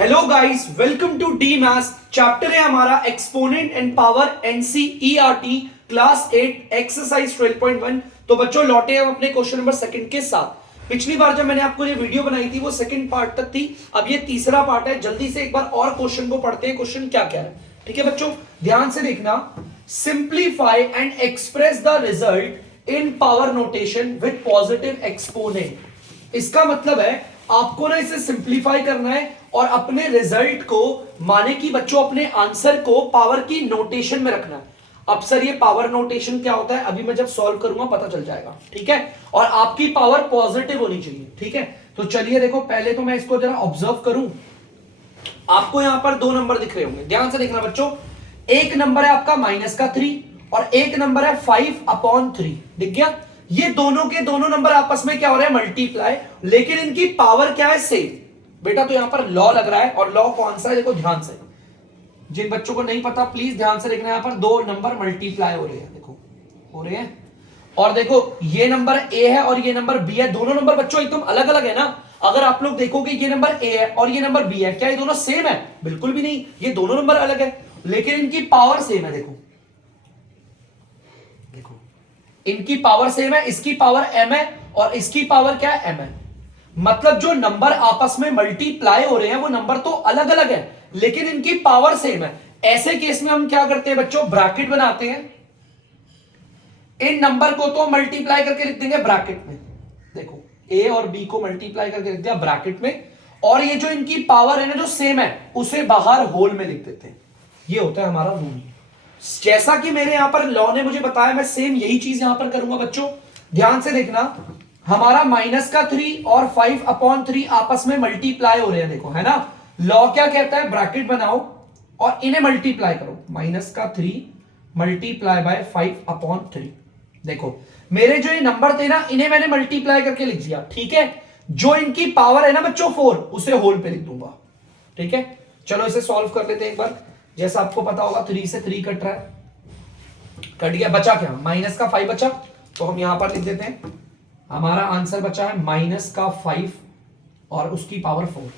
Hello guys, welcome to the maths. Chapter है हमारा exponent and power NCERT class 8 exercise 12.1। तो बच्चों लौटे हम अपने क्वेश्चन नंबर सेकंड के साथ। पिछली बार जब मैंने आपको ये वीडियो बनाई थी वो सेकंड पार्ट तक थी, अब ये तीसरा पार्ट है। जल्दी से एक बार और क्वेश्चन को पढ़ते हैं, क्वेश्चन क्या क्या है। ठीक है बच्चों, ध्यान से देखना। Simplify and express the result in power notation with positive exponent. इसका मतलब है आपको ना इसे सिंप्लीफाई करना है और अपने रिजल्ट को, माने कि बच्चों अपने आंसर को पावर की नोटेशन में रखना है। अब सर ये पावर नोटेशन क्या होता है, अभी मैं जब सॉल्व करूंगा पता चल जाएगा। ठीक है, और आपकी पावर पॉजिटिव होनी चाहिए। ठीक है, तो चलिए देखो, पहले तो मैं इसको जरा ऑब्जर्व करूं। आपको यहां पर दो नंबर दिख रहे होंगे, ध्यान से देखना बच्चों। एक नंबर है आपका माइनस का 3 और एक नंबर है 5/3। दिख गया? ये दोनों के दोनों नंबर आपस में क्या हो रहे हैं, मल्टीप्लाई, लेकिन इनकी पावर क्या है, सेम। बेटा तो यहां पर लॉ लग रहा है, और लॉ कौन सा है देखो ध्यान से। जिन बच्चों को नहीं पता प्लीज ध्यान से देखना, यहां पर दो नंबर मल्टीप्लाई हो रहे हैं, देखो हो रहे हैं। और देखो ये नंबर ए है और ये नंबर बी है, दोनों नंबर बच्चों एकदम अलग अलग है ना। अगर आप लोग देखोगे ये नंबर ए है और ये नंबर बी है, क्या ये दोनों सेम है? बिल्कुल भी नहीं, ये दोनों नंबर अलग है, लेकिन इनकी पावर सेम है। देखो देखो, इनकी पावर सेम है, इसकी पावर m है और इसकी पावर क्या है, m है। मतलब जो नंबर आपस में मल्टीप्लाई हो रहे हैं वो नंबर तो अलग अलग है, लेकिन इनकी पावर सेम है। ऐसे केस में हम क्या करते हैं बच्चों, ब्रैकेट बनाते हैं। इन नंबर को तो मल्टीप्लाई करके लिख देंगे ब्रैकेट में। देखो a और b को मल्टीप्लाई करके लिख दिया ब्रैकेट में, और ये जो इनकी पावर है ना जो सेम है उसे बाहर होल में लिख देते हैं। ये होता है हमारा रूल। जैसा कि मेरे यहां पर लॉ ने मुझे बताया, मैं सेम यही चीज यहां पर करूंगा बच्चों। ध्यान से देखना, हमारा माइनस का 3 और 5/3 आपस में मल्टीप्लाई हो रहे हैं, देखो है ना। लॉ क्या कहता है, ब्रैकेट बनाओ और इन्हें मल्टीप्लाई करो। माइनस का 3 मल्टीप्लाई बाय 5/3। देखो मेरे जो ये नंबर थे ना, इन्हें मैंने मल्टीप्लाई करके लिख दिया। ठीक है, जो इनकी पावर है ना बच्चों 4, उसे होल पे लिख दूंगा। ठीक है, चलो इसे सॉल्व कर लेते हैं एक बार। जैसा आपको पता होगा 3 से 3 कट रहा है, कट गया, बचा क्या, माइनस का 5 बचा। तो हम यहां पर लिख देते हैं, हमारा आंसर बचा है माइनस का 5 और उसकी पावर 4।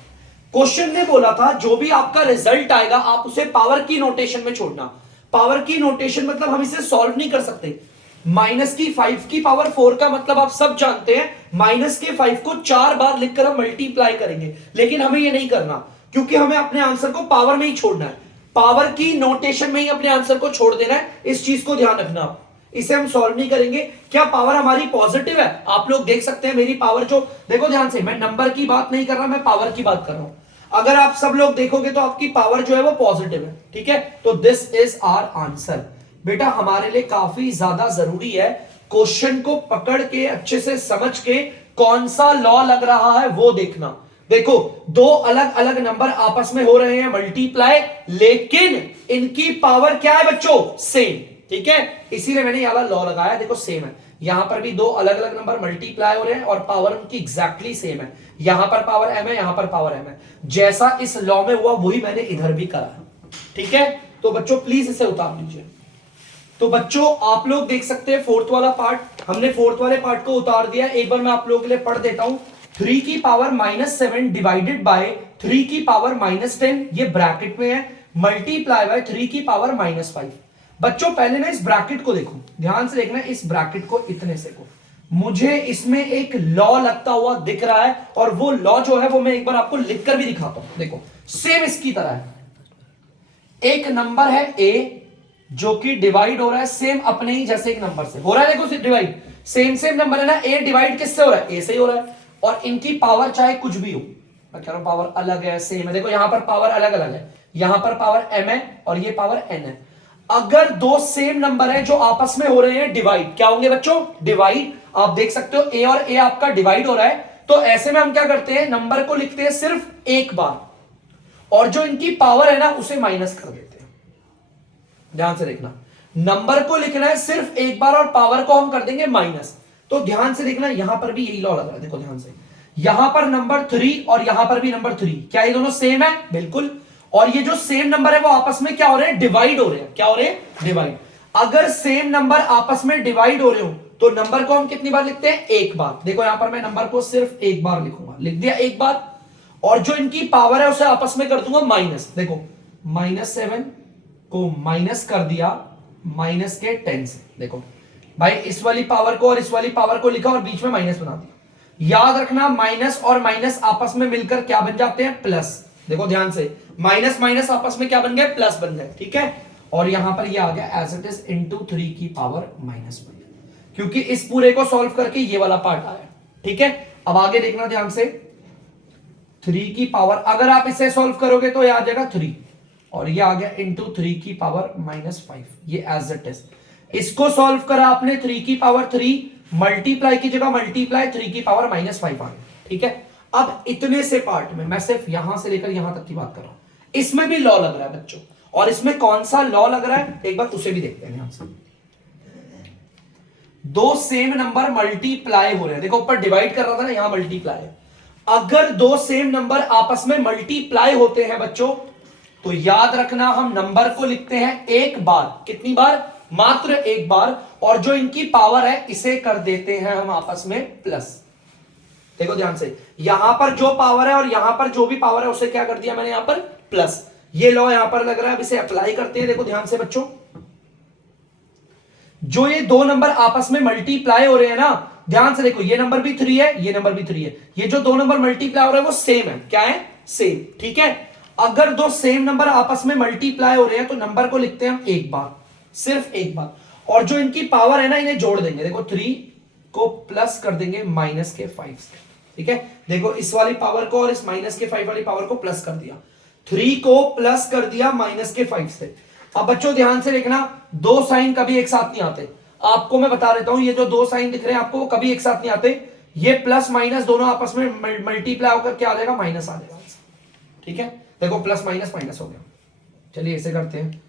क्वेश्चन ने बोला था जो भी आपका रिजल्ट आएगा आप उसे पावर की नोटेशन में छोड़ना। पावर की नोटेशन मतलब हम इसे सॉल्व नहीं कर सकते। माइनस की 5 की पावर 4 का मतलब आप सब जानते हैं, माइनस के 5 को 4 बार लिखकर हम मल्टीप्लाई करेंगे, लेकिन हमें ये नहीं करना, क्योंकि हमें अपने आंसर को पावर में ही छोड़ना है। पावर की नोटेशन में ही अपने आंसर को छोड़ देना है, इस चीज को ध्यान रखना। इसे हम सॉल्व नहीं करेंगे। क्या पावर हमारी पॉजिटिव है? आप लोग देख सकते हैं मेरी पावर जो, देखो ध्यान से, मैं नंबर की बात नहीं कर रहा, मैं पावर की बात कर रहा हूं। अगर आप सब लोग देखोगे तो आपकी पावर जो है वो पॉजिटिव है। ठीक है, तो दिस इज आवर आंसर। बेटा हमारे लिए काफी ज्यादा जरूरी है क्वेश्चन को पकड़ के अच्छे से समझ के कौन सा लॉ लग रहा है वो देखना। देखो दो अलग अलग नंबर आपस में हो रहे हैं मल्टीप्लाई, लेकिन इनकी पावर क्या है बच्चों, सेम। ठीक है, इसीलिए मैंने यहां लॉ लगाया, देखो सेम है। यहां पर भी दो अलग अलग नंबर मल्टीप्लाई हो रहे हैं और पावर उनकी एग्जैक्टली सेम है। यहां पर पावर m है, यहां पर पावर m है। जैसा इस लॉ में हुआ वही मैंने इधर भी करा। ठीक है, तो बच्चों प्लीज इसे उतार लीजिए। तो बच्चों आप लोग देख सकते हैं फोर्थ वाला पार्ट, हमने फोर्थ वाले पार्ट को उतार दिया। एक बार मैं आप लोगों के लिए पढ़ देता हूं। 3 की पावर -7 डिवाइडेड बाय 3 की पावर -10, ये ब्रैकेट में है, मल्टीप्लाई बाय 3 की पावर -5। बच्चों पहले ना इस ब्रैकेट को देखो, ध्यान से देखना, इस ब्रैकेट को इतने से को, मुझे इसमें एक लॉ लगता हुआ दिख रहा है, और वो लॉ जो है वो मैं एक बार आपको लिखकर भी दिखाता हूं। देखो सेम इसकी तरह है। एक नंबर है a जो कि डिवाइड हो रहा है सेम अपने ही जैसे एक नंबर से हो रहा है। देखो डिवाइड सेम नंबर है ना, a डिवाइड किससे हो रहा है, a से ही हो रहा है। और इनकी पावर चाहे कुछ भी हो, मैं कह रहा हूं पावर अलग है सेम है। देखो यहां पर पावर अलग अलग है, यहां पर पावर m है और ये पावर n है। अगर दो सेम नंबर है जो आपस में हो रहे हैं डिवाइड, क्या होंगे बच्चों, डिवाइड। आप देख सकते हो a और a आपका डिवाइड हो रहा है, तो ऐसे में हम क्या करते हैं, नंबर को लिखते हैं सिर्फ एक बार, और जो इनकी पावर है ना उसे माइनस कर देते हैं। ध्यान से देखना, नंबर को लिखना है सिर्फ एक बार और पावर को हम कर देंगे माइनस। तो ध्यान से देखना, यहां पर भी यही लॉ लग रहा है। देखो ध्यान से, यहां पर नंबर 3 और यहां पर भी नंबर 3, क्या ये दोनों सेम है? बिल्कुल। और ये जो सेम नंबर है वो आपस में क्या हो रहे हैं, डिवाइड हो रहे हैं। क्या हो रहे हैं, डिवाइड। अगर सेम नंबर आपस में डिवाइड हो रहे हो तो नंबर को हम कितनी बार लिखते हैं, एक बार। देखो यहां पर मैं नंबर को सिर्फ एक बार लिखूंगा, लिख दिया एक बार। और जो इनकी पावर है उसे आपस में कर दूंगा माइनस। देखो -7 को माइनस कर दिया माइनस के 10 से। देखो भाई इस वाली पावर को और इस वाली पावर को लिखा और बीच में माइनस बना दिया। याद रखना माइनस और माइनस आपस में मिलकर क्या बन जाते हैं, प्लस। देखो ध्यान से, माइनस माइनस आपस में क्या बन गए, प्लस बन गए, ठीक है। और यहां पर ये आ गया एज इट इज इंटू 3 की पावर -1, क्योंकि इस पूरे को सॉल्व करके ये वाला पार्ट आया, ठीक है। अब आगे देखना ध्यान से, 3 की पावर, अगर आप इसे सॉल्व करोगे तो ये आ जाएगा 3 और ये आ गया इंटू 3 की पावर -5, ये एज इट इज। इसको सॉल्व करा आपने 3 की पावर 3, मल्टीप्लाई की जगह मल्टीप्लाई 3 की पावर -5 आ गया, ठीक है। अब इतने से पार्ट में मैं सिर्फ यहां से लेकर यहां तक की बात कर रहा हूं, इसमें भी लॉ लग रहा है बच्चों, और इसमें कौन सा लॉ लग रहा है एक बार उसे भी देखते हैं ध्यान से। दो सेम नंबर मल्टीप्लाई हो रहे हैं, देखो ऊपर डिवाइड कर रहा था ना, यहां मल्टीप्लाई है। अगर दो सेम नंबर आपस में मल्टीप्लाई होते हैं बच्चों, तो याद रखना हम नंबर को लिखते हैं एक बार। कितनी बार, मात्र एक बार। और जो इनकी पावर है इसे कर देते हैं हम आपस में प्लस। देखो ध्यान से, यहां पर जो पावर है और यहां पर जो भी पावर है उसे क्या कर दिया मैंने यहां पर प्लस। ये लॉ यहां पर लग रहा है, अब इसे अप्लाई करते हैं। देखो ध्यान से बच्चों, जो ये दो नंबर आपस में मल्टीप्लाई हो रहे हैं ना, ध्यान से देखो, ये नंबर भी 3 है, ये नंबर भी 3 है। ये जो दो नंबर मल्टीप्लाई हो रहे हैं वो सेम है, क्या है, सेम, ठीक है। अगर दो सेम नंबर आपस में मल्टीप्लाई हो रहे हैं तो नंबर को लिखते हैं हम एक बार, सिर्फ एक बार। और जो इनकी पावर है ना, इन्हें जोड़ देंगे। देखो 3 को प्लस कर देंगे -5 से, ठीक है। देखो इस वाली पावर को और इस -5 वाली पावर को प्लस कर दिया, 3 को प्लस कर दिया -5 से। अब बच्चों ध्यान से देखना, दो साइन कभी एक साथ नहीं आते। आपको मैं बता देता हूं, ये जो दो साइन दिख रहे हैं आपको, वो कभी एक साथ नहीं आते। ये प्लस माइनस दोनों आपस में मल्टीप्लाई होकर क्या आ जाएगा, माइनस आ जाएगा, ठीक है। देखो प्लस माइनस माइनस हो गया। चलिए ऐसे करते हैं,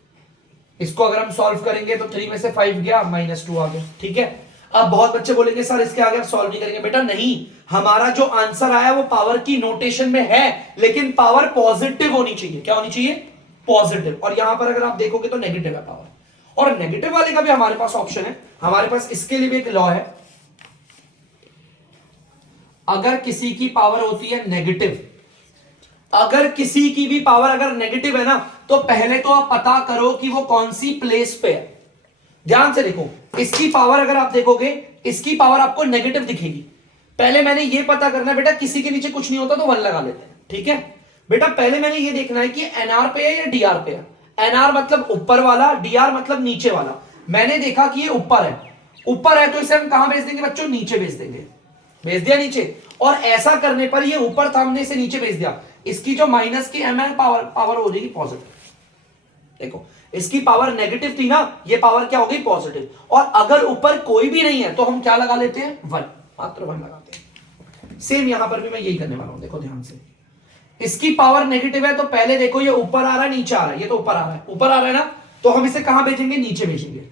इसको अगर हम सॉल्व करेंगे तो 3 में से 5 गया, -2 आ गया, ठीक है। अब बहुत बच्चे बोलेंगे सर इसके आगे आप सॉल्व नहीं करेंगे। बेटा नहीं, हमारा जो आंसर आया वो पावर की नोटेशन में है, लेकिन पावर पॉजिटिव होनी चाहिए। क्या होनी चाहिए, पॉजिटिव। और यहां पर अगर आप देखोगे तो नेगेटिव है पावर, और नेगेटिव वाले का भी हमारे पास ऑप्शन है। हमारे पास इसके लिए भी एक लॉ है, अगर किसी की पावर होती है नेगेटिव, अगर किसी की भी पावर अगर नेगेटिव है ना, तो पहले तो आप पता करो कि वो कौन सी प्लेस पे है। ध्यान से देखो, इसकी पावर अगर आप देखोगे, इसकी पावर आपको नेगेटिव दिखेगी। पहले मैंने ये पता करना है बेटा, किसी के नीचे कुछ नहीं होता तो 1 लगा लेते हैं, ठीक है। बेटा पहले मैंने ये देखना है कि एनआर पे है या डीआर पे है। एनआर मतलब ऊपर वाला, डीआर मतलब नीचे वाला। मैंने देखा कि ये ऊपर है, ऊपर है तो इसे हम कहां भेज देंगे बच्चों, नीचे भेज देंगे। भेज दिया नीचे, और ऐसा करने पर ये ऊपर था, हमने इसे नीचे भेज दिया। इसकी जो माइनस की एम है पावर हो जाएगी पॉजिटिव। देखो इसकी पावर नेगेटिव थी ना, ये पावर क्या हो गई, पॉजिटिव। और अगर ऊपर कोई भी नहीं है तो हम क्या लगा लेते हैं, 1, मात्र 1 लगाते हैं। सेम यहां पर भी मैं यही करने वाला हूं। देखो ध्यान से, इसकी पावर नेगेटिव है तो पहले देखो ये ऊपर आ रहा है नीचे आ रहा है, ये तो ऊपर आ रहा है, ऊपर आ रहा है ना, तो हम इसे कहां भेजेंगे, नीचे भेजेंगे।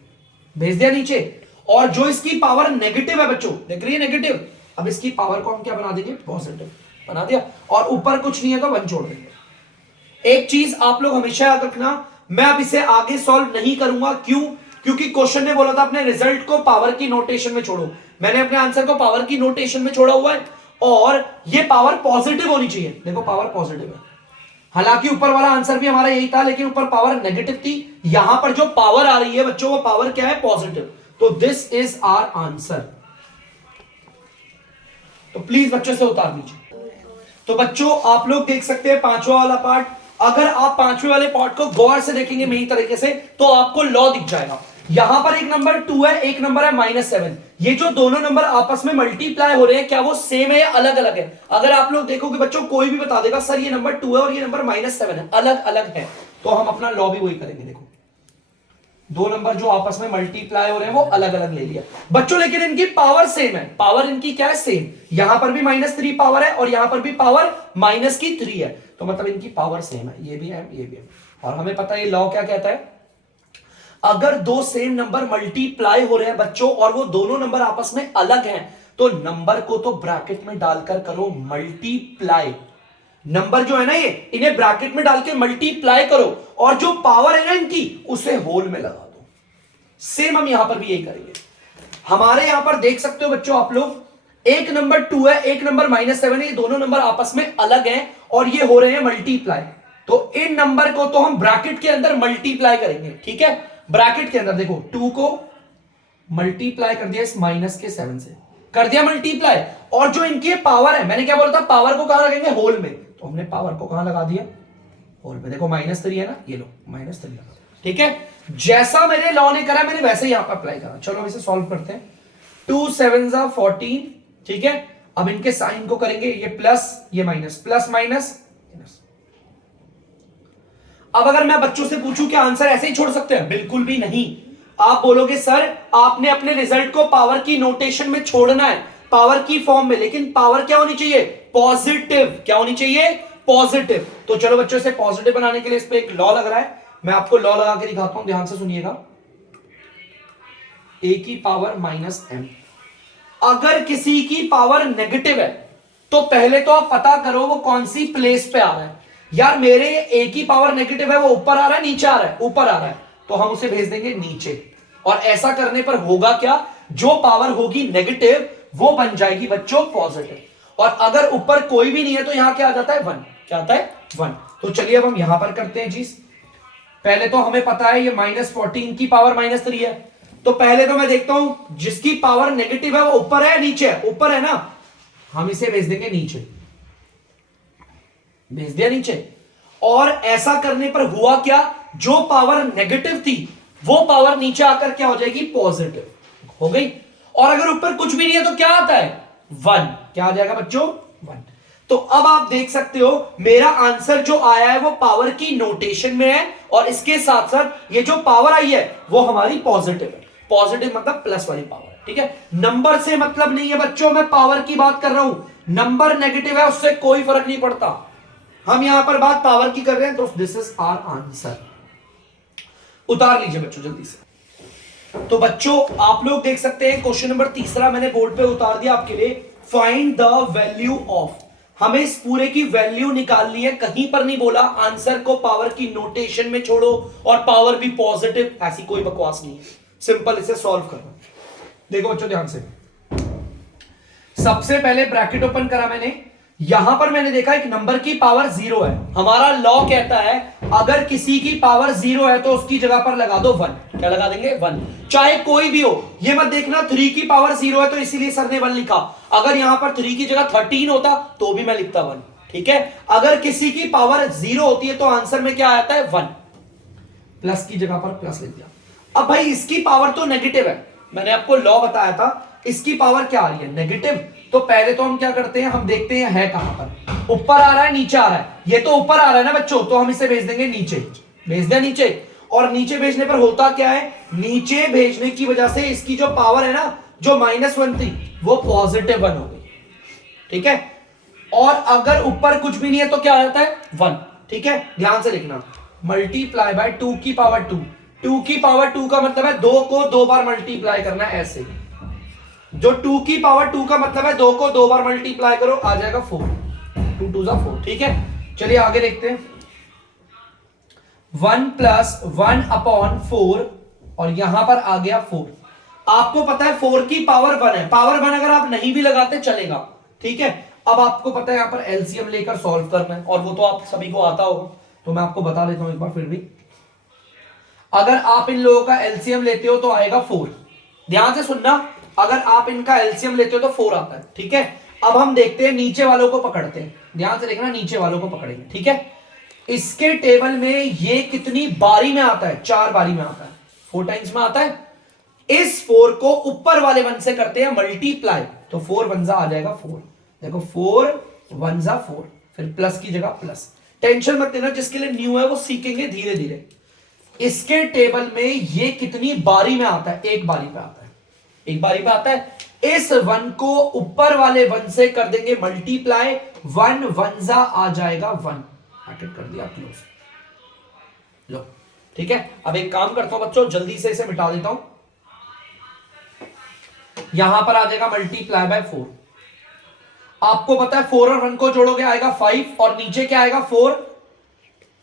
भेज दिया नीचे। और जो इसकी पावर नेगेटिव है बच्चों, देख रही है नेगेटिव, अब इसकी पावर को हम क्या बना देंगे, पॉजिटिव बना दिया। और ऊपर कुछ नहीं है तो 1 छोड़ देंगे। एक चीज आप लोग हमेशा याद रखना, मैं अब इसे आगे सॉल्व नहीं करूंगा। क्यों, क्योंकि क्वेश्चन ने बोला था अपने रिजल्ट को पावर की नोटेशन में छोड़ो। मैंने अपने आंसर को पावर की नोटेशन में छोड़ा हुआ है, और ये पावर पॉजिटिव होनी चाहिए। देखो पावर पॉजिटिव है, हालांकि ऊपर वाला आंसर भी हमारा यही था, लेकिन ऊपर पावर नेगेटिव थी। यहां पर जो पावर आ रही है बच्चों, वो पावर क्या है, पॉजिटिव। तो दिस इज आवर आंसर। तो प्लीज बच्चों से उतार दीजिए। तो बच्चों आप लोग देख सकते हैं पांचवा वाला पार्ट। अगर आप पांचवे वाले पार्ट को गौर से देखेंगे मेरी तरीके से, तो आपको लॉ दिख जाएगा। यहां पर एक नंबर 2 है, एक नंबर है -7। ये जो दोनों नंबर आपस में मल्टीप्लाई हो रहे हैं, क्या वो सेम है या अलग अलग है। अगर आप लोग देखोगे बच्चों, कोई भी बता देगा सर ये नंबर 2 है और ये नंबर -7 है, अलग अलग है, तो हम अपना लॉ भी वही करेंगे। देखो दो नंबर जो आपस में मल्टीप्लाई हो रहे हैं वो अलग अलग ले लिया बच्चों, लेकिन इनकी पावर सेम है। पावर इनकी क्या है, सेम। यहां पर भी -3 पावर है और यहां पर भी पावर -3 है, तो मतलब इनकी पावर सेम है। ये भी है, ये भी है। और हमें पता है ये लॉ क्या कहता है, अगर दो सेम नंबर मल्टीप्लाई हो रहे हैं बच्चों और वो दोनों नंबर आपस में अलग हैं, तो नंबर को तो ब्रैकेट में डालकर करो मल्टीप्लाई। नंबर जो है ना, ये इन्हें ब्रैकेट में डाल के मल्टीप्लाई करो, और जो पावर है ना इनकी, उसे होल में लगा दो। सेम हम यहां पर भी यही करेंगे। हमारे यहां पर देख सकते हो बच्चों आप लोग, एक नंबर 2 है, एक नंबर -7 है, ये दोनों नंबर आपस में अलग हैं और ये हो रहे हैं मल्टीप्लाई। तो इन नंबर को तो हम ब्रैकेट के अंदर मल्टीप्लाई करेंगे, ठीक है। ब्रैकेट के अंदर देखो 2 को मल्टीप्लाई कर दिया इस -7 से, कर दिया मल्टीप्लाई। और जो इनकी पावर है, मैंने क्या बोला था, पावर को कहां लगाएंगे, होल में, तो हमने पावर को कहां लगा दिया, होल में। देखो -3 है ना, ये लो -3 लगा, ठीक है। जैसा मेरे लॉ ने करा मैंने वैसे यहां पर अप्लाई करा। चलो इसे सॉल्व करते हैं। 2 7 14, ठीक है। अब इनके साइन को करेंगे, ये प्लस ये माइनस, प्लस माइनस माइनस। अब अगर मैं बच्चों से पूछूं कि आंसर ऐसे ही छोड़ सकते हैं, बिल्कुल भी नहीं। आप बोलोगे सर आपने अपने रिजल्ट को पावर की नोटेशन में छोड़ना है, पावर की फॉर्म में, लेकिन पावर क्या होनी चाहिए, पॉजिटिव। क्या होनी चाहिए, पॉजिटिव। तो चलो बच्चों, इसे पॉजिटिव बनाने के लिए इस पे एक लॉ लग रहा है, मैं आपको लॉ लगा के दिखाता हूं, ध्यान से सुनिएगा। a की पावर -m, अगर किसी की पावर नेगेटिव है तो पहले तो आप पता करो वो कौन सी प्लेस पे आ रहा है। यार मेरे a की पावर नेगेटिव है, वो ऊपर आ रहा है नीचे आ रहा है, ऊपर आ रहा है, तो हम उसे भेज देंगे नीचे। और ऐसा करने पर होगा क्या, जो पावर होगी नेगेटिव वो बन जाएगी बच्चों पॉजिटिव। और अगर ऊपर कोई भी नहीं है तो यहां क्या आ जाता है, 1। क्या आता है, 1। तो चलिए अब हम यहां पर करते हैं चीज। पहले तो हमें पता है ये -14 की पावर -3 है, तो पहले तो मैं देखता हूं जिसकी पावर नेगेटिव है वो ऊपर है नीचे है, ऊपर है ना, हम इसे भेज देंगे नीचे, भेज दिया नीचे। और ऐसा करने पर हुआ क्या, जो पावर नेगेटिव थी वो पावर नीचे आकर क्या हो जाएगी, पॉजिटिव हो गई। और अगर ऊपर कुछ भी नहीं है तो क्या आता है, 1। क्या आ जाएगा बच्चों, 1। तो अब आप देख सकते हो मेरा आंसर जो आया है वो पावर की नोटेशन में है, और इसके साथ साथ ये जो पावर आई है वो हमारी पॉजिटिव है। पॉजिटिव मतलब प्लस वाली पावर, ठीक है। नंबर से मतलब नहीं है बच्चों, मैं पावर की बात कर रहा हूं। नंबर नेगेटिव है उससे कोई फर्क नहीं पड़ता, हम यहां पर बात पावर की कर रहे हैं। तो दिस इज आवर आंसर। उतार लीजिए बच्चों जल्दी से। तो बच्चों आप लोग देख सकते हैं क्वेश्चन नंबर 3 मैंने बोर्ड पे उतार दिया आपके लिए। फाइंड द वैल्यू ऑफ, हमें इस पूरे की वैल्यू निकालनी है। कहीं पर नहीं बोला आंसर को पावर की नोटेशन में छोड़ो और पावर भी पॉजिटिव, ऐसी कोई बकवास नहीं है। सिंपल इसे सॉल्व करना। देखो बच्चों ध्यान से, सबसे पहले ब्रैकेट ओपन करा मैंने, यहां पर मैंने देखा एक नंबर की पावर 0 है। हमारा लॉ कहता है अगर किसी की पावर 0 है तो उसकी जगह पर लगा दो 1। क्या लगा देंगे, 1, चाहे कोई भी हो। ये मत देखना 3 की पावर 0 है तो इसीलिए सर ने 1 लिखा, अगर यहां पर 3 की जगह 13 होता तो भी मैं लिखता 1, ठीक है। अगर किसी की पावर 0 होती है तो आंसर में क्या आता है, 1, प्लस की जगह पर प्लस लिख दिया। अब भाई इसकी पावर तो नेगेटिव है, मैंने आपको लॉ बताया था, इसकी पावर क्या आ रही है, नेगेटिव। तो पहले तो हम क्या करते हैं, हम देखते हैं है कहां पर, ऊपर आ रहा है नीचे आ रहा है, ये तो ऊपर आ रहा है ना बच्चों, तो हम इसे भेज देंगे नीचे, भेज दिया नीचे। और नीचे भेजने पर होता क्या है, नीचे भेजने की वजह से इसकी जो पावर है ना, जो -1 थी वो पॉजिटिव 1 हो गई, ठीक है। और अगर ऊपर कुछ भी नहीं है तो क्या आ जाता है, 1, ठीक है। ध्यान से लिखना, मल्टीप्लाई बाय 2 की पावर 2। 2 की पावर 2 का मतलब है 2 को 2 बार मल्टीप्लाई करना है, ऐसे। जो 2 की पावर 2 का मतलब है 2 को 2 बार मल्टीप्लाई करो, आ जाएगा 4, 2 2 जा 4, ठीक है। चलिए आगे देखते हैं। 1 + 1/4 और यहां पर आ गया 4। आपको पता है 4 की पावर 1 है, पावर 1 अगर आप नहीं भी लगाते चलेगा, ठीक है। अब आपको पता है यहां पर एलसीएम लेकर सॉल्व करना है, और वो तो आप सभी को आता होगा, तो मैं आपको बता देता हूं एक बार फिर भी। अगर आप इन लोगों का एलसीएम लेते हो तो आएगा 4। ध्यान से सुनना, अगर आप इनका एलसीएम लेते हो तो 4 आता है, ठीक है। अब हम देखते हैं नीचे वालों को पकड़ते हैं, ध्यान से देखना, नीचे वालों को पकड़ेंगे, ठीक है। इसके टेबल में ये कितनी बारी में आता है, 4 बारी में आता है, 4 टाइम्स में आता है। इस 4 को ऊपर वाले 1 से करते हैं मल्टीप्लाई, तो 4 1 आ जाएगा 4। देखो 4 1 4, फिर प्लस की जगह प्लस। टेंशन मत लेना, जिसके लिए न्यू है वो सीखेंगे धीरे धीरे। इसके टेबल में ये कितनी बारी में आता है, 1 बारी पे आता है, 1 बारी पे आता है। इस 1 को ऊपर वाले 1 से कर देंगे मल्टीप्लाई, 1 1 आ जाएगा 1, ब्रैकेट कर दिया क्लोज, लो, ठीक है। अब एक काम करता हूं बच्चों, जल्दी से इसे मिटा देता हूं। यहां पर आ जाएगा मल्टीप्लाई बाय 4। आपको पता है 4 और 1 को जोड़ोगे आएगा 5, और नीचे क्या आएगा 4,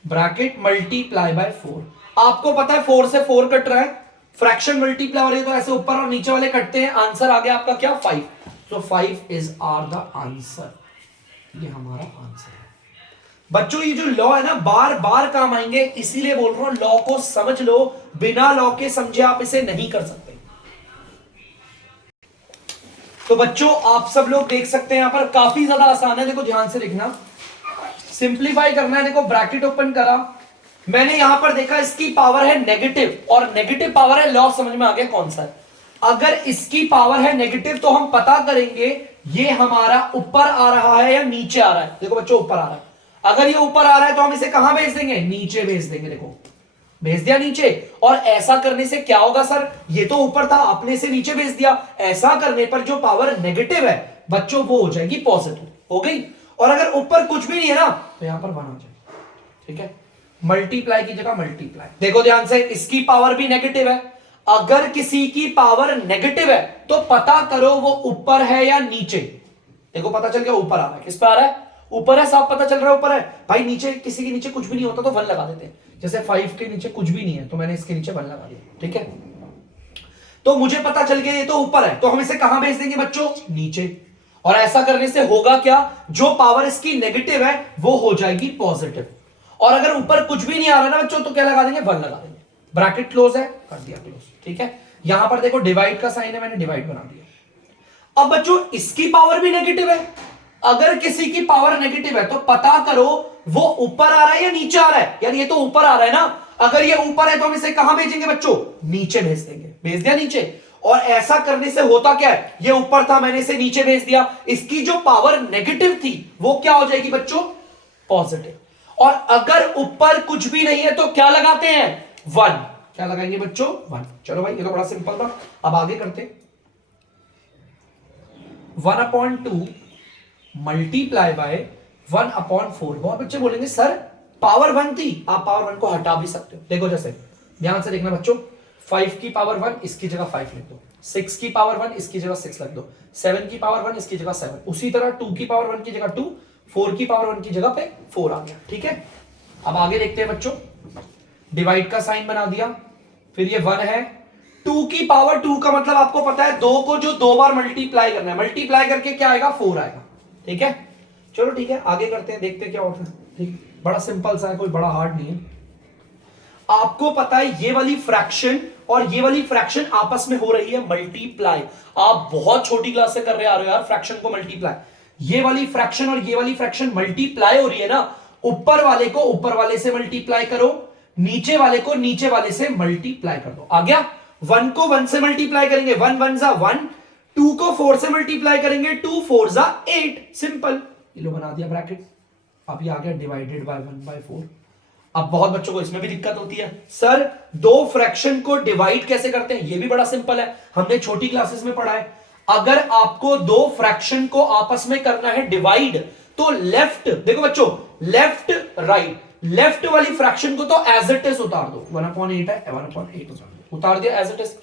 ब्रैकेट मल्टीप्लाई बाय 4। आपको पता है 4 से 4 कट रहा है, फ्रैक्शन मल्टीप्लाई हो रही है, तो ऐसे ऊपर और नीचे वाले कटते हैं, आंसर आ गया आपका क्या, 5। सो 5 इज आर द आंसर। ये हमारा आंसर है बच्चों। ये जो लॉ है ना बार बार काम आएंगे, इसीलिए बोल रहा हूं लॉ को समझ लो, बिना लॉ के समझे आप इसे नहीं कर सकते। तो बच्चों आप सब लोग देख सकते हैं यहां पर काफी ज्यादा आसान है, देखो ध्यान से देखना, सिंप्लीफाई करना है। देखो ब्रैकेट ओपन करा, मैंने यहां पर देखा इसकी पावर है नेगेटिव और नेगेटिव पावर है, लॉ समझ में आ गया कौन सा है। अगर इसकी पावर है नेगेटिव तो हम पता करेंगे ये हमारा ऊपर आ रहा है या नीचे आ रहा है। देखो बच्चों ऊपर आ रहा है, अगर ये ऊपर आ रहा है तो हम इसे कहां भेज देंगे, नीचे भेज देंगे। देखो भेज दिया नीचे, और ऐसा करने से क्या होगा सर, ये तो ऊपर था आपने इसे नीचे भेज दिया, ऐसा करने पर जो पावर नेगेटिव है बच्चों वो हो जाएगी पॉजिटिव, हो गई। और अगर ऊपर कुछ भी नहीं है ना तो यहां पर 1 आ जाएगा, ठीक है। मल्टीप्लाई की जगह मल्टीप्लाई। देखो ध्यान से, इसकी पावर भी नेगेटिव है, अगर किसी की पावर नेगेटिव है तो पता करो वो ऊपर है या नीचे। देखो पता चल गया ऊपर आ रहा है, किस पे आ रहा है, ऊपर है, साफ पता चल रहा है ऊपर है। भाई नीचे किसी के नीचे कुछ भी नहीं होता तो 1 लगा देते हैं, जैसे 5 के नीचे कुछ भी नहीं है तो मैंने इसके नीचे 1 लगा दिया, ठीक है। तो मुझे पता चल गया ये तो ऊपर है, तो हम इसे कहां भेज देंगे बच्चों, नीचे। और ऐसा करने से होगा क्या, जो पावर इसकी नेगेटिव है वो हो जाएगी पॉजिटिव। और अगर ऊपर कुछ भी नहीं आ रहा ना बच्चों तो क्या लगा देंगे, 1 लगा देंगे। ब्रैकेट क्लोज है, कर दिया क्लोज, ठीक है। यहां पर देखो डिवाइड का साइन है, मैंने डिवाइड बना दिया। अब बच्चों इसकी पावर भी नेगेटिव है, अगर किसी की पावर नेगेटिव है तो पता करो वो ऊपर आ रहा है या नीचे आ रहा है। यार ये तो ऊपर आ रहा है ना, अगर ये ऊपर है तो हम इसे कहां भेजेंगे बच्चों, नीचे भेज देंगे। भेज दिया नीचे, और ऐसा करने से होता क्या है, ये ऊपर था मैंने इसे नीचे भेज दिया, इसकी जो पावर नेगेटिव थी वो क्या हो जाएगी बच्चों, पॉजिटिव। और अगर ऊपर कुछ भी नहीं है तो क्या लगाते हैं, 1। क्या लगाएंगे बच्चों, 1। चलो भाई ये तो बड़ा सिंपल था, अब आगे करते। 1/2 मल्टीप्लाई बाय 1/4। बहुत बच्चे बोलेंगे सर पावर 1 थी, आप पावर 1 को हटा भी सकते हो। देखो जैसे ध्यान से देखना बच्चों, 5 की पावर 1 इसकी जगह 5 लिख दो, 6 की पावर 1 इसकी जगह 6 लिख दो, 7 की पावर 1 इसकी जगह 7, उसी तरह 2 की पावर 1 की जगह 2, 4 की पावर 1 की जगह पे 4 आ गया, ठीक है। अब आगे देखते हैं बच्चों, डिवाइड का साइन बना दिया, फिर ये 1 है, 2 की पावर 2 का मतलब आपको पता है 2 को जो 2 बार मल्टीप्लाई करना है, मल्टीप्लाई करके क्या आएगा, 4 आएगा, ठीक है। चलो ठीक है आगे करते हैं, देखते हैं क्या होता है, ठीक। बड़ा सिंपल सा है, कोई बड़ा हार्ड नहीं है। आपको पता है ये वाली फ्रैक्शन और ये वाली फ्रैक्शन आपस में हो रही है मल्टीप्लाई। आप बहुत छोटी क्लास से कर रहे आ रहे हो यार फ्रैक्शन को मल्टीप्लाई। ये वाली फ्रैक्शन और ये वाली फ्रैक्शन मल्टीप्लाई हो रही है ना, ऊपर वाले को ऊपर वाले से मल्टीप्लाई करो, नीचे वाले को नीचे वाले से मल्टीप्लाई कर दो। आ गया, 1 को 1 से मल्टीप्लाई करेंगे, 1 1 जा 1, 2 को 4 से मल्टीप्लाई करेंगे, 2 4 जा 8, सिंपल। ये लो बना दिया ब्रैकेट। अब ये आ गया डिवाइडेड बाय 1/4। अब बहुत बच्चों को इसमें भी दिक्कत होती है, सर दो फ्रैक्शन को डिवाइड कैसे करते हैं, ये भी बड़ा सिंपल है, हमने छोटी क्लासेस में पढ़ा है। अगर आपको दो फ्रैक्शन को आपस में करना है डिवाइड तो लेफ्ट, देखो बच्चों लेफ्ट राइट, लेफ्ट वाली फ्रैक्शन को तो एज इट इज उतार दो, 1/8 है, 1/8 उतार दिया एज इट इज।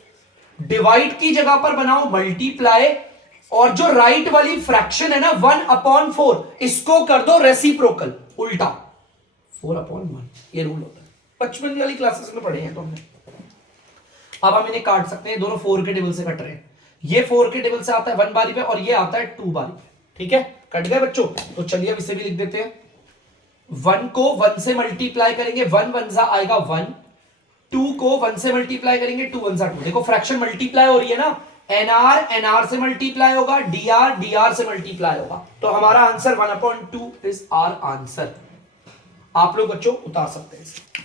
डिवाइड की जगह पर बनाओ मल्टीप्लाई, और जो राइट वाली फ्रैक्शन है ना 1/4, इसको कर दो रेसिप्रोकल, उल्टा 4/1। ये रूल होता है, बचपन वाली क्लासेस में पढ़े हैं तो हमने। अब हम इन्हें काट सकते हैं, दोनों 4 के टेबल से कट रहे हैं, ये 4 के टेबल से आता है 1 बारी पे और ये आता है 2 बारी पे, ठीक है। कट गए बच्चों, तो चलिए अब इसे भी लिख देते हैं। 1 को 1 से मल्टीप्लाई करेंगे, 1 1 जा आएगा 1, 2 को 1 से मल्टीप्लाई करेंगे, 2 1 जा 2। देखो फ्रैक्शन मल्टीप्लाई हो रही है ना, एनआर एनआर से मल्टीप्लाई होगा, डीआर डीआर से मल्टीप्लाई होगा, तो हमारा आंसर 1/2 इज आवर आंसर। आप लोग बच्चों उतार सकते हैं इसे।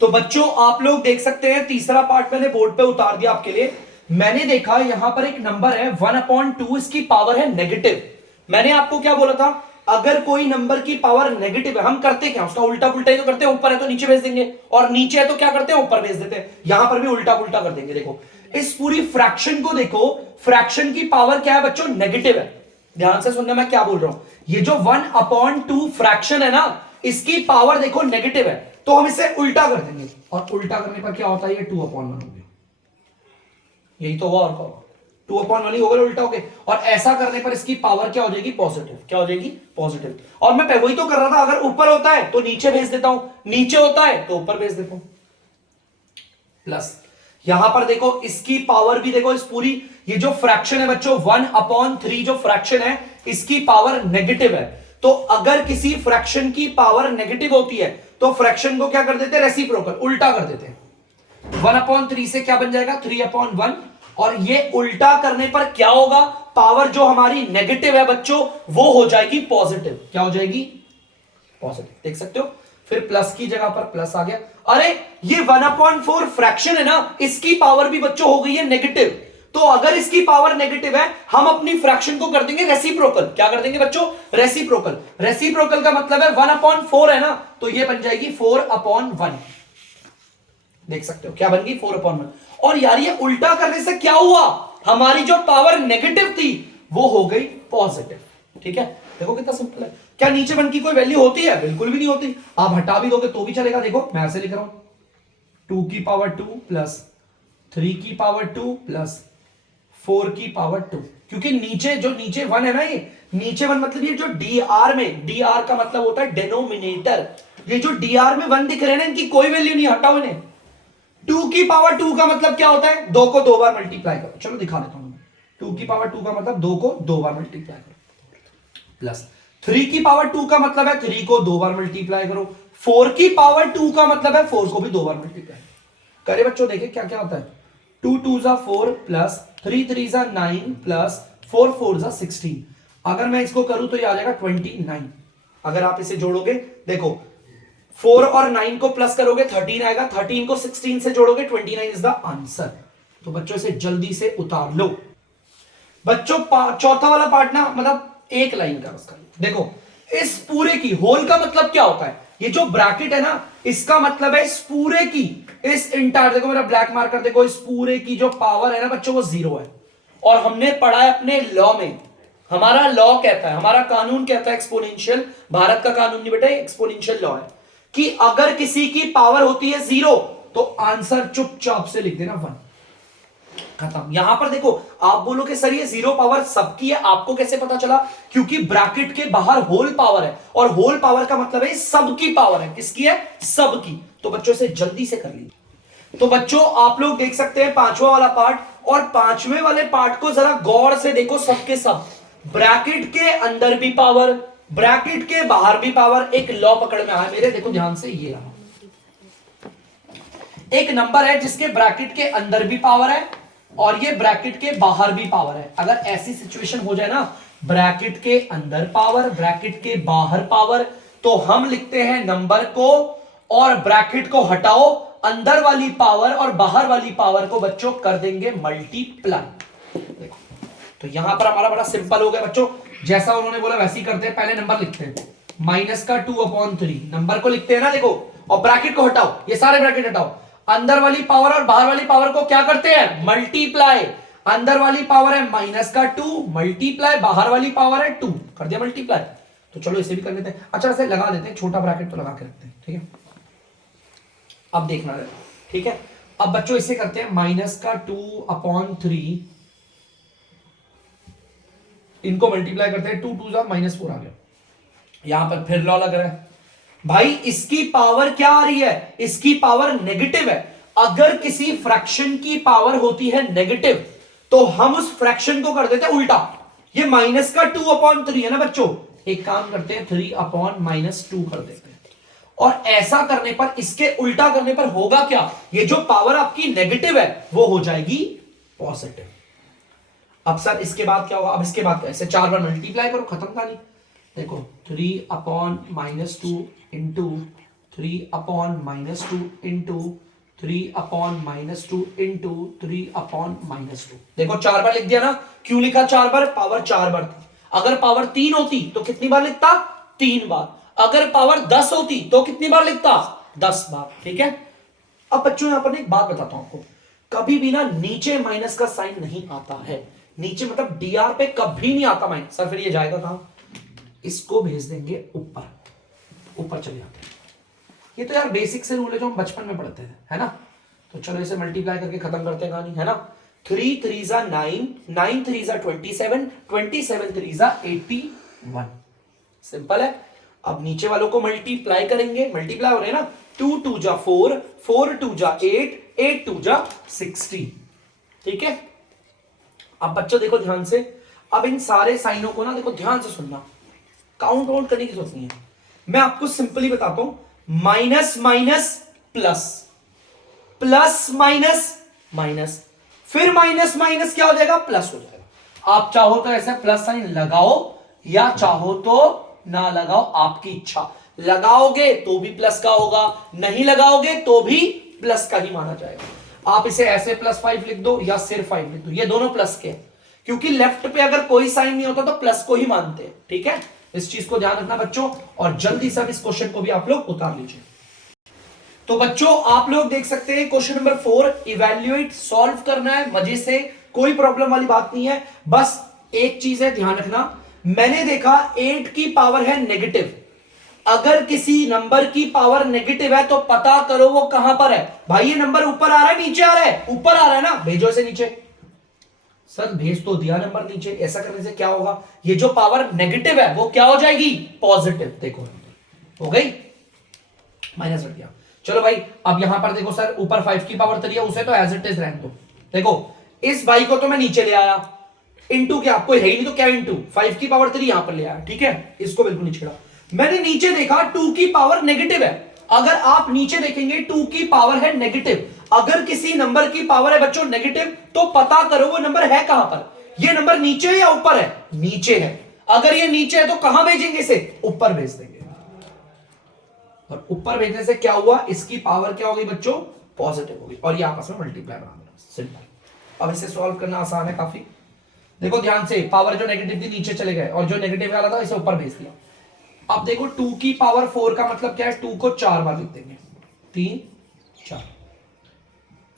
तो बच्चों आप लोग देख सकते हैं, तीसरा पार्ट मैंने बोर्ड पे उतार दिया आपके लिए। मैंने देखा यहां पर एक नंबर है 1/2, इसकी पावर है नेगेटिव। मैंने आपको क्या बोला था, अगर कोई नंबर की पावर नेगेटिव है हम करते क्या, उसका उल्टा पुल्टा ही तो करते हैं, ऊपर है तो नीचे भेज देंगे, और नीचे है तो क्या करते हैं, ऊपर भेज देते हैं। यहां पर भी उल्टा पुल्टा कर देंगे। देखो इस पूरी फ्रैक्शन को देखो, फ्रैक्शन की पावर क्या है बच्चों, नेगेटिव है। ध्यान से सुनना मैं क्या बोल रहा हूं, ये जो 1/2 फ्रैक्शन है ना, इसकी पावर देखो नेगेटिव है, तो हम इसे उल्टा कर देंगे, और उल्टा करने पर क्या होता है, ये 2/1 हो गया। यही तो हुआ, और क्या होगा, 2/1 ही होगा, उल्टा हो गया। और ऐसा करने पर इसकी पावर क्या हो जाएगी, पॉजिटिव। क्या हो जाएगी, पॉजिटिव। और मैं वही तो कर रहा था, अगर ऊपर होता है तो नीचे भेज देता हूं, नीचे होता है तो ऊपर भेज देता हूं, प्लस। यहां पर देखो इसकी पावर भी देखो, इस पूरी ये जो फ्रैक्शन है बच्चों 1/3 जो फ्रैक्शन है इसकी पावर नेगेटिव है। तो अगर किसी फ्रैक्शन की पावर नेगेटिव होती है तो फ्रैक्शन को क्या कर देते हैं, रेसिप्रोकल, उल्टा कर देते हैं। 1/3 से क्या बन जाएगा 3/1, और ये उल्टा करने पर क्या होगा, पावर जो हमारी नेगेटिव है बच्चों वो हो जाएगी पॉजिटिव। क्या हो जाएगी, पॉजिटिव। देख सकते हो, फिर प्लस की जगह पर प्लस आ गया। अरे ये 1/4 फ्रैक्शन है ना, इसकी पावर भी बच्चों हो गई है नेगेटिव। तो अगर इसकी पावर नेगेटिव है हम अपनी फ्रैक्शन को कर देंगे रेसिप्रोकल। क्या कर देंगे बच्चों, रेसिप्रोकल। रेसिप्रोकल का मतलब है 1/4 है ना, तो ये बन जाएगी 4/1। देख सकते हो क्या बन गई 4/1। और यार ये उल्टा करने से क्या हुआ, हमारी जो पावर नेगेटिव थी वो हो गई पॉजिटिव। ठीक है, देखो कितना सिंपल है। क्या नीचे वन की कोई वैल्यू होती है, बिल्कुल भी नहीं होती। आप हटा भी दोगे तो भी चलेगा। देखो मैं ऐसे लिख रहा हूं 2 की पावर 2 प्लस 3 की पावर 2 प्लस 4 की पावर 2, क्योंकि नीचे जो नीचे वन है ना, ये नीचे वन मतलब ये जो dr में, dr का मतलब होता है डेनोमिनेटर। ये जो dr में वन दिख रहे हैं ना, इनकी कोई वैल्यू नहीं, हटाओ इन्हें। 2 की पावर 2 का मतलब क्या होता है, 2 को 2 बार मल्टीप्लाई करो। चलो दिखा देता हूं। 2 की पावर 2 का मतलब 2 को 2 बार मल्टीप्लाई करो, प्लस 3 की पावर 2 का मतलब है 3 को 2 बार मल्टीप्लाई करो। 4 की पावर 2 का मतलब है 4 को भी 2 बार मल्टीप्लाई करे। बच्चों देखे क्या क्या होता है, 2 2 जा 4 प्लस 3 3 जा 9 प्लस 4 4 जा 16। अगर मैं इसको करूं तो ये आ जाएगा 29। अगर आप इसे जोड़ोगे, देखो 4 और 9 को प्लस करोगे 13 आएगा, 13 को 16 से जोड़ोगे 29 इज द आंसर। तो बच्चों इसे जल्दी से उतार लो। बच्चों चौथा वाला पार्ट ना, मतलब एक लाइन का उसका। देखो इस पूरे की, होल का मतलब क्या होता है, ये जो ब्रैकेट है ना इसका मतलब है इस पूरे की, इस इंटायर, देखो मेरा ब्लैक मार्कर, देखो इस पूरे की जो पावर है ना बच्चों वो 0 है। और हमने पढ़ा है अपने लॉ में, हमारा लॉ कहता है, हमारा कानून कहता है एक्सपोनेंशियल, भारत का कानून नहीं बेटा, एक्सपोनेंशियल लॉ है कि अगर किसी की पावर होती है 0 तो आंसर चुपचाप से लिख देना 1, खत्म। यहां पर देखो आप बोलोगे सर ये 0 पावर सबकी है, आपको कैसे पता चला, क्योंकि ब्रैकेट के बाहर होल पावर है, और होल पावर का मतलब है सबकी पावर है। किसकी है, सबकी। तो बच्चों से जल्दी से कर लीजिए। तो बच्चों आप लोग देख सकते हैं पांचवा वाला पार्ट, और पांचवें वाले पार्ट को जरा गौर से देखो। सबके सब ब्रैकेट के अंदर भी पावर, ब्रैकेट के बाहर भी पावर। एक लॉ पकड़ में आया मेरे, देखो ध्यान से, ये रहा एक नंबर है जिसके ब्रैकेट के अंदर भी पावर है और ये ब्रैकेट के बाहर भी पावर है। अगर ऐसी सिचुएशन हो जाए ना, ब्रैकेट के अंदर पावर ब्रैकेट के बाहर पावर, तो हम लिखते हैं नंबर को, और ब्रैकेट को हटाओ, अंदर वाली पावर और बाहर वाली पावर को बच्चों कर देंगे मल्टीप्लाई। देखो तो यहां पर हमारा बड़ा सिंपल हो गया बच्चों, जैसा उन्होंने बोला वैसे ही करते हैं। पहले नंबर लिखते हैं माइनस का 2/3, नंबर को लिखते हैं ना, देखो, और ब्रैकेट को हटाओ, ये सारे ब्रैकेट हटाओ। अंदर वाली पावर और बाहर वाली पावर को क्या करते हैं, मल्टीप्लाई। अंदर वाली पावर है माइनस का 2 मल्टीप्लाई, बाहर वाली पावर है 2, कर दिया मल्टीप्लाई। तो चलो इसे भी कर लेते हैं। अच्छा ऐसे लगा देते हैं, छोटा ब्रैकेट तो लगा के रखते हैं, ठीक है। अब देखना है, ठीक है। अब बच्चों इसे करते हैं माइनस का 2/3, इनको मल्टीप्लाई करते हैं, 2 2 जा -4 आ गया। यहां पर फिर लॉ लग रहा है भाई, इसकी पावर क्या आ रही है, इसकी पावर नेगेटिव है। अगर किसी फ्रैक्शन की पावर होती है नेगेटिव तो हम उस फ्रैक्शन को कर देते हैं उल्टा। ये माइनस का 2/3 है ना बच्चों, एक काम करते हैं 3/-2 कर देते हैं। और ऐसा करने पर, इसके उल्टा करने पर होगा क्या, ये जो पावर आपकी नेगेटिव है वो हो जाएगी पॉजिटिव। अब सर इसके बाद क्या होगा, अब इसके बाद ऐसे 4 बार मल्टीप्लाई करो, खत्म कहानी। देखो 3/-2 इंटू 3/-2 इंटू 3/-2 इंटू 3/-2। देखो 4 बार लिख दिया ना, क्यों लिखा 4 बार, पावर 4 बार थी। अगर पावर 3 होती तो कितनी बार लिखता, 3 बार। अगर पावर 10 होती तो कितनी बार लिखता, 10 बार, ठीक है। अब बच्चों यहां पर एक बात बताता हूं आपको, कभी भी ना नीचे माइनस का साइन नहीं आता है, नीचे मतलब dr पे कभी नहीं आता माइनस। सर फिर ये जाएगा कहां, इसको भेज देंगे ऊपर, ऊपर चले जाते हैं। ये तो यार बेसिक से रूल है जो हम बचपन में पढ़ते हैं, है ना। तो चलो इसे मल्टीप्लाई करके खत्म करते हैं कहानी, है ना। 3 3 जा 9, 9 3 जा 27, 27 3 जा 81, सिंपल है। अब नीचे वालों को मल्टीप्लाई करेंगे, मल्टीप्लाई हो रहे हैं ना, 2 2 जा 4, 4 2 जा 8, 8 2 जा 60। ठीक है, अब बच्चों देखो ध्यान से, अब इन सारे साइनों को ना देखो ध्यान से सुनना, काउंट आउट करने की जरूरत नहीं है, मैं आपको सिंपली बताता हूं। Minus minus plus, plus minus minus, फिर माइनस माइनस क्या हो जाएगा, प्लस हो जाएगा। आप चाहो तो ऐसे प्लस साइन लगाओ या चाहो तो ना लगाओ, आपकी इच्छा। लगाओगे तो भी प्लस का होगा, नहीं लगाओगे तो भी प्लस का ही माना जाएगा। आप इसे ऐसे +5 लिख दो या सिर्फ 5 लिख दो, ये दोनों प्लस के, क्योंकि लेफ्ट पे अगर कोई साइन नहीं होता तो प्लस को ही मानते हैं। ठीक है, इस चीज को ध्यान रखना बच्चों, और जल्दी से इस क्वेश्चन को भी आप लोग उतार लीजिए। तो बच्चों आप लोग देख सकते हैं क्वेश्चन नंबर 4, इवैल्यूएट, सॉल्व करना है मजे से, कोई प्रॉब्लम वाली बात नहीं है। बस एक चीज है ध्यान रखना, मैंने देखा 8 की पावर है नेगेटिव, अगर किसी नंबर की पावर नेगेटिव है तो पता करो वो कहां पर है। भाई ये नंबर ऊपर आ रहा है नीचे आ रहा है, ऊपर आ रहा है ना, भेजो इसे नीचे। सर भेज तो दिया नंबर नीचे, ऐसा करने से क्या होगा, ये जो पावर नेगेटिव है वो क्या हो जाएगी, पॉजिटिव। देखो हो गई, माइनस रख दिया। चलो भाई अब यहां पर देखो सर, ऊपर 5 की पावर 3 है, उसे तो एज इट इज रहने दो। देखो इस भाई को तो मैं नीचे ले आया, इंटू क्या, आपको है ही नहीं तो क्या इंटू 5 की पावर 3 यहां पर ले आया। ठीक है, इसको बिल्कुल नहीं छेड़ा। मैंने नीचे देखा 2 की पावर नेगेटिव है, अगर आप नीचे देखेंगे 2 की पावर है नेगेटिव, अगर किसी नंबर की पावर है बच्चों नेगेटिव तो पता करो वो नंबर है कहां पर। ये नंबर नीचे है या ऊपर है, नीचे है। अगर ये नीचे है तो कहां भेजेंगे इसे, ऊपर भेज देंगे, और ऊपर भेजने से क्या हुआ, इसकी पावर क्या हो गई बच्चों, पॉजिटिव हो गई, और ये आपस में मल्टीप्लाई बना देना, सिंपल। अब इसे सॉल्व करना आसान है काफी। देखो ध्यान से, पावर जो नेगेटिव थी नीचे चले गए, और जो नेगेटिव वाला था इसे ऊपर भेज दिया। अब देखो 2 की पावर 4 का मतलब क्या है, 2 को 4 बार लिख देंगे, 3 4।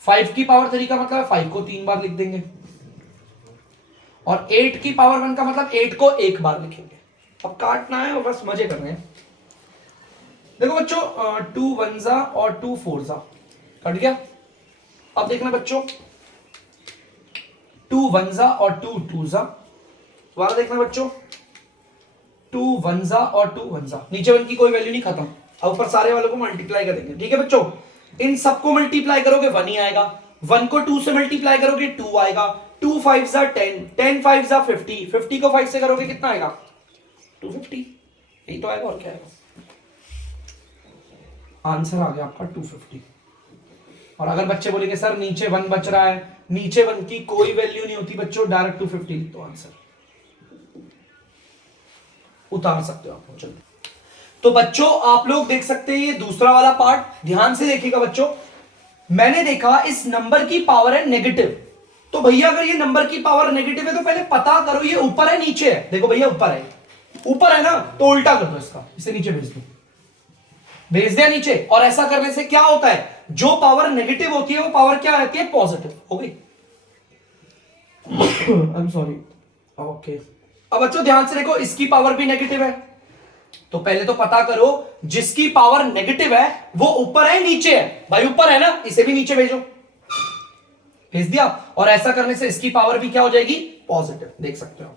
5 की पावर 3 का मतलब 5 को 3 बार लिख देंगे, और 8 की पावर 1 का मतलब 8 को 1 बार लिखेंगे। अब काटना है और बस मजे करने हैं। देखो बच्चों 2 1 और 2 4 कट गया। अब देखना बच्चों 2 1 और 2 2 दोबारा देखना बच्चों, 2 1 और 2 1, नीचे 1 की कोई वैल्यू नहीं, खत्म। अब ऊपर सारे वालों को मल्टीप्लाई करेंगे। ठीक है बच्चों, इन सबको मल्टीप्लाई करोगे 1 ही आएगा, 1 को 2 से मल्टीप्लाई करोगे 2 आएगा, 2 5 10, 10 5 50, 50 को 5 से करोगे कितना आएगा, 250। यही तो आएगा, और क्या आएगा, आंसर आ गया आपका 250। और अगर बच्चे बोलेंगे सर नीचे 1 बच रहा है, नीचे 1 की कोई वैल्यू नहीं होती बच्चों, डायरेक्ट 250 लिख दो, आंसर उतार सकते हो आप। चलो तो बच्चों आप लोग देख सकते हैं ये दूसरा वाला पार्ट, ध्यान से देखिएगा बच्चों। मैंने देखा इस नंबर की पावर है नेगेटिव, तो भैया अगर ये नंबर की पावर नेगेटिव है तो पहले पता करो ये ऊपर है नीचे है। देखो भैया ऊपर है, ऊपर है ना, तो उल्टा कर दो इसका, इसे नीचे भेज दो, भेज दिया नीचे। और ऐसा करने से क्या होता है, जो पावर नेगेटिव होती है वो पावर क्या आती है, पॉजिटिव हो गई। I am sorry, okay. अब बच्चों ध्यान से देखो, इसकी पावर भी नेगेटिव है, तो पहले तो पता करो जिसकी पावर नेगेटिव है वो ऊपर है नीचे है। भाई ऊपर है ना, इसे भी नीचे भेजो, भेज दिया। और ऐसा करने से इसकी पावर भी क्या हो जाएगी, पॉजिटिव। देख सकते हो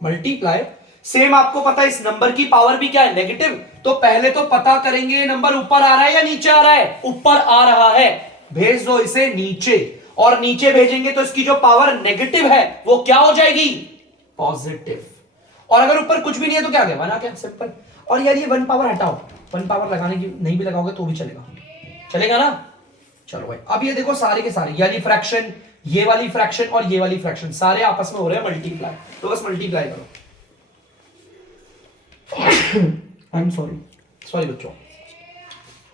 मल्टीप्लाई। सेम आपको पता है इस नंबर की पावर भी क्या है, नेगेटिव, तो पहले तो पता करेंगे नंबर ऊपर आ रहा है या नीचे आ रहा है, ऊपर आ रहा है, भेज दो इसे नीचे। और नीचे भेजेंगे तो इसकी जो पावर नेगेटिव है वो क्या हो जाएगी, पॉजिटिव। और अगर ऊपर कुछ भी नहीं है तो क्या आ गया, 1 आ गया, सिंपल। और यार ये 1 पावर हटाओ, 1 पावर लगाने की नहीं भी लगाओगे तो भी चलेगा, चलेगा ना। चलो भाई अब ये देखो सारे के सारे, यानी फ्रैक्शन, ये वाली फ्रैक्शन और ये वाली फ्रैक्शन सारे आपस में हो रहे हैं मल्टीप्लाई, तो बस मल्टीप्लाई करो। आई एम सॉरी बच्चों,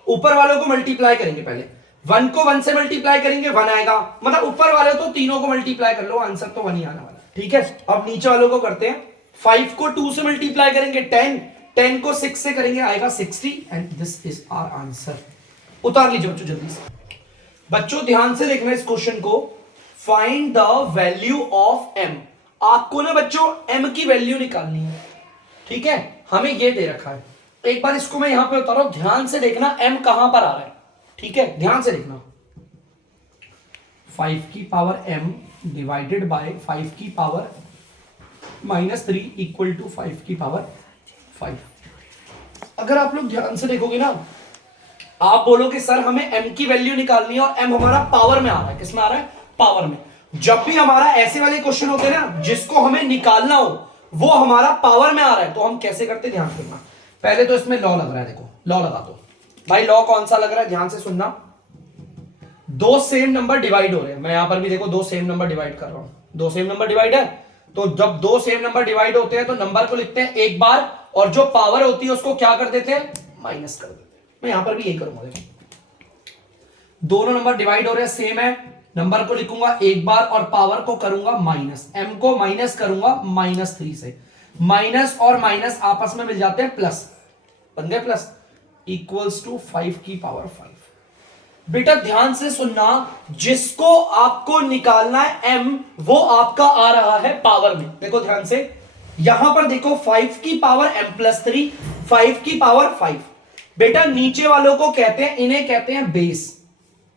ऊपर वालों को मल्टीप्लाई करेंगे पहले, 1 को 1 से मल्टीप्लाई करेंगे 1 आएगा, मतलब ऊपर वाले तो तीनों को मल्टीप्लाई कर लो, आंसर तो 1 ही आने वाला। ठीक है, अब नीचे वालों को करते हैं, 5 को 2 से मल्टीप्लाई करेंगे 10, 10 को 6 से करेंगे आएगा 60, and this is our answer. उतार लीजिए बच्चों जल्दी से। बच्चों ध्यान से देखना इस क्वेश्चन को, find the value of m। आपको ना बच्चों m की वैल्यू निकालनी है। ठीक है, हमें ये दे रखा है, एक बार इसको मैं यहां पे उतारो, ध्यान से देखना m कहां पर आ रहा है। ठीक है, ध्यान से देखना, 5 की पावर m डिवाइडेड बाय 5 की पावर -3 इक्वल टू 5 की पावर 5। अगर आप लोग ध्यान से देखोगे ना आप बोलो कि सर हमें m की वैल्यू निकालनी है और m हमारा पावर में आ रहा है, किस में आ रहा है, पावर में। जब भी हमारा ऐसे वाले क्वेश्चन होते हैं ना जिसको हमें निकालना हो वो हमारा पावर में आ रहा है, तो हम कैसे करते, ध्यान करना। पहले तो इसमें लॉ लग रहा है, देखो लॉ लगा दो भाई। लॉ कौन सा लग रहा है, ध्यान से सुनना। दो सेम नंबर डिवाइड हो रहे हैं, मैं यहां पर भी देखो दो सेम नंबर डिवाइड कर रहा हूं, दो सेम नंबर डिवाइड है। तो जब दो सेम नंबर डिवाइड होते हैं तो नंबर को लिखते हैं एक बार और जो पावर होती है उसको क्या कर देते हैं, माइनस कर देते हैं। मैं यहां पर भी यही करूंगा, देखो दोनों नंबर डिवाइड हो रहे हैं, सेम है, नंबर को लिखूंगा एक बार और पावर को करूंगा माइनस, m को माइनस करूंगा -3 से। माइनस और माइनस आपस में मिल जाते हैं प्लस, बन गए प्लस, इक्वल्स टू 5 की पावर 5। बेटा ध्यान से सुनना, जिसको आपको निकालना है m वो आपका आ रहा है पावर में। देखो ध्यान से, यहां पर देखो 5 की पावर m+3, 5 की पावर 5। बेटा नीचे वालों को कहते हैं, इन्हें कहते हैं बेस।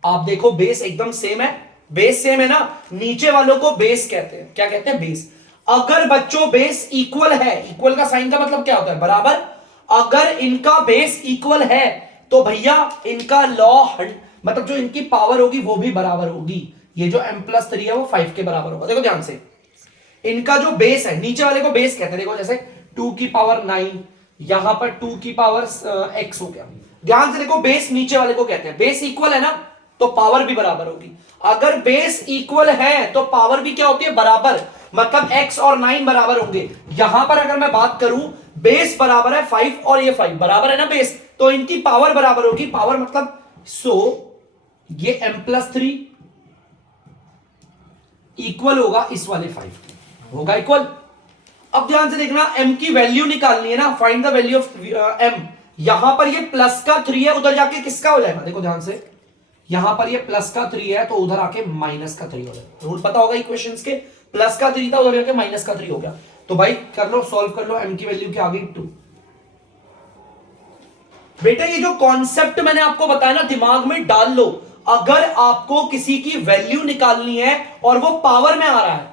आप देखो बेस एकदम सेम है, बेस सेम है ना, नीचे वालों को बेस कहते हैं, क्या कहते हैं, बेस। अगर बच्चों बेस इक्वल है, इक्वल का साइन का मतलब क्या होता है, बराबर। अगर इनका बेस इक्वल है तो भैया इनका लॉ मतलब जो इनकी पावर होगी वो भी बराबर होगी। ये जो m+3 है वो 5 के बराबर होगा। देखो ध्यान से, इनका जो बेस है, नीचे वाले को बेस कहते हैं। देखो जैसे 2 की पावर 9, यहां पर 2 की पावर x हो गया। ध्यान से देखो, बेस नीचे वाले को कहते हैं, बेस इक्वल है ना तो पावर भी बराबर होगी। अगर बेस इक्वल है तो पावर भी क्या होती है, बराबर, मतलब x और 9 बराबर होंगे। यहां पर अगर मैं बात करूं, बेस बराबर है 5 और ये 5 बराबर है ना बेस, तो इनकी पावर बराबर होगी। पावर मतलब ये m+3 इक्वल होगा इस वाले 5, होगा इक्वल। अब ध्यान से देखना, m की वैल्यू निकालनी है ना, find the value of m। यहां पर ये प्लस का 3 है, उधर जाके किसका हो जाएगा, देखो ध्यान से, यहां पर ये प्लस का 3 है तो उधर आके माइनस का 3 हो जाएगा। रूल पता होगा इक्वेशंस के, प्लस का 3 था उधर जाके माइनस का 3 हो गया। तो भाई कर लो, सॉल्व कर लो, m की वैल्यू क्या आ गई 2। बेटा ये जो कॉन्सेप्ट मैंने आपको बताया ना, दिमाग में डाल लो। अगर आपको किसी की वैल्यू निकालनी है और वो पावर में आ रहा है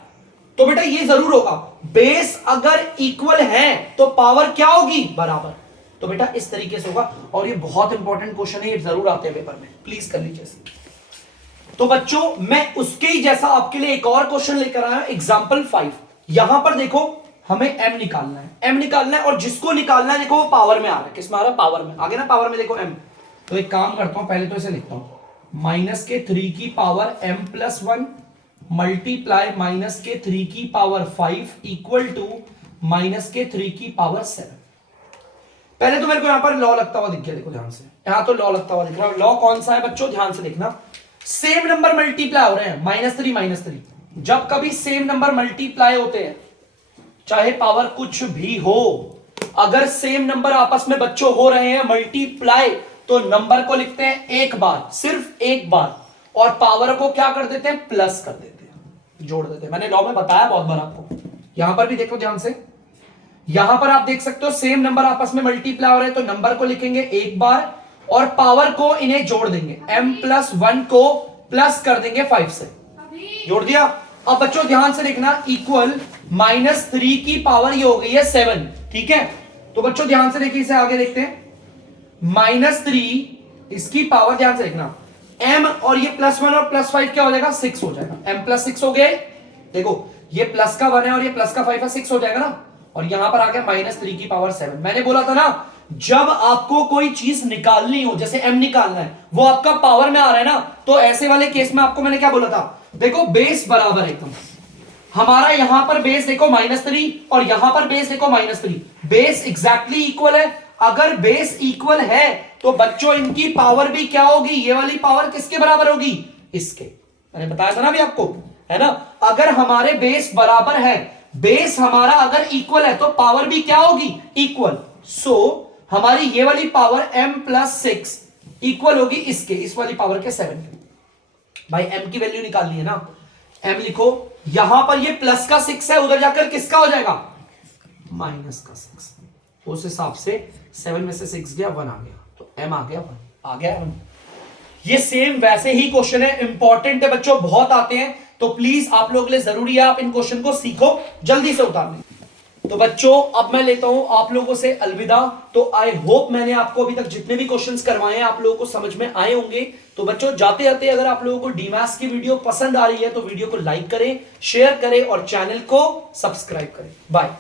तो बेटा ये जरूर होगा, बेस अगर इक्वल है तो पावर क्या होगी, बराबर। तो बेटा इस तरीके से होगा, और ये बहुत इंपॉर्टेंट क्वेश्चन है, ये जरूर आते हैं पेपर में, प्लीज कर लीजिए। तो बच्चों मैं उसके ही जैसा आपके लिए एक और क्वेश्चन लेकर आया, एग्जांपल 5। यहां पर देखो हमें m निकालना है, m निकालना है, और जिसको निकालना है देखो वो पावर में आ रहा है, किस में आ रहा है, पावर में। आगे ना पावर में देखो m। तो एक काम करता हूं, पहले तो इसे लिखता हूं, -3 की पावर m+1 मल्टीप्लाई -3 की पावर 5 इक्वल टू -3 की पावर 7। पहले तो मेरे को यहां पर लॉ लगता हुआ दिख गया, देखो ध्यान से, यहां तो लॉ लगता हुआ दिख रहा है। लॉ कौन सा है बच्चों, ध्यान से देखना। सेम नंबर मल्टीप्लाई हो रहे हैं, -3 जब कभी सेम नंबर मल्टीप्लाई होते हैं, चाहे पावर कुछ भी हो, अगर सेम नंबर आपस में बच्चों हो रहे हैं मल्टीप्लाई, तो नंबर को लिखते हैं एक बार, सिर्फ एक बार, और पावर को क्या कर देते हैं, प्लस कर देते हैं, जोड़ देते हैं। मैंने लॉ में बताया बहुत बार आपको। यहां पर भी देखो ध्यान से, यहां पर आप देख सकते हो सेम नंबर आपस में मल्टीप्लाई हो रहे हैं, तो नंबर को लिखेंगे एक बार और पावर को इन्हें जोड़ देंगे, m+1 को प्लस कर देंगे 5 से, जोड़ दिया। अब बच्चों ध्यान से देखना, इक्वल -3 की पावर ये हो गई है 7, ठीक है। तो बच्चों ध्यान से देखिए, इसे आगे देखते हैं, -3 इसकी पावर, ध्यान से देखना, m और ये +1 और +5 क्या हो जाएगा, 6 हो जाएगा, m+6 हो गए। देखो ये प्लस का 1 है और ये प्लस का 5 है, 6 हो जाएगा ना। और यहां पर आ गया -3 की पावर 7। मैंने बोला था ना, जब आपको कोई चीज निकालनी हो, जैसे m निकालना है, वो आपका पावर में आ रहा है ना, तो ऐसे वाले केस में आपको मैंने क्या बोला था, देखो बेस बराबर है एकदम। हमारा यहां पर बेस देखो -3 और यहां पर बेस देखो -3, बेस एग्जैक्टली इक्वल है। अगर बेस इक्वल है तो बच्चों इनकी पावर भी क्या होगी, ये वाली पावर किसके बराबर होगी, इसके। मैंने बताया था ना अभी आपको, है ना। अगर हमारे बेस बराबर है, बेस हमारा अगर इक्वल है तो पावर भी क्या होगी, इक्वल। सो हमारी ये वाली पावर m+6 इक्वल होगी इसके, इस वाली पावर के 7 के। भाई m की वैल्यू निकालनी है ना, m लिखो, यहां पर ये प्लस का 6 है, उधर जाकर किसका हो जाएगा, माइनस का 6। उस हिसाब से 7 में से 6 गया, 1 आ गया, तो m आ गया 1, आ गया 1। ये सेम वैसे ही क्वेश्चन है, इंपॉर्टेंट है बच्चों, बहुत आते हैं, तो प्लीज आप लोगों के लिए जरूरी है आप इन क्वेश्चन को सीखो, जल्दी से उतारने। तो बच्चों अब मैं लेता हूं आप लोगों से अलविदा। तो आई होप मैंने आपको अभी तक जितने भी क्वेश्चंस करवाए हैं आप लोगों को समझ में आए होंगे। तो बच्चों जाते जाते अगर आप लोगों को डीमैथ्स की वीडियो पसंद आ रही है तो वीडियो को लाइक करें, शेयर करें और चैनल को सब्सक्राइब करें। बाय।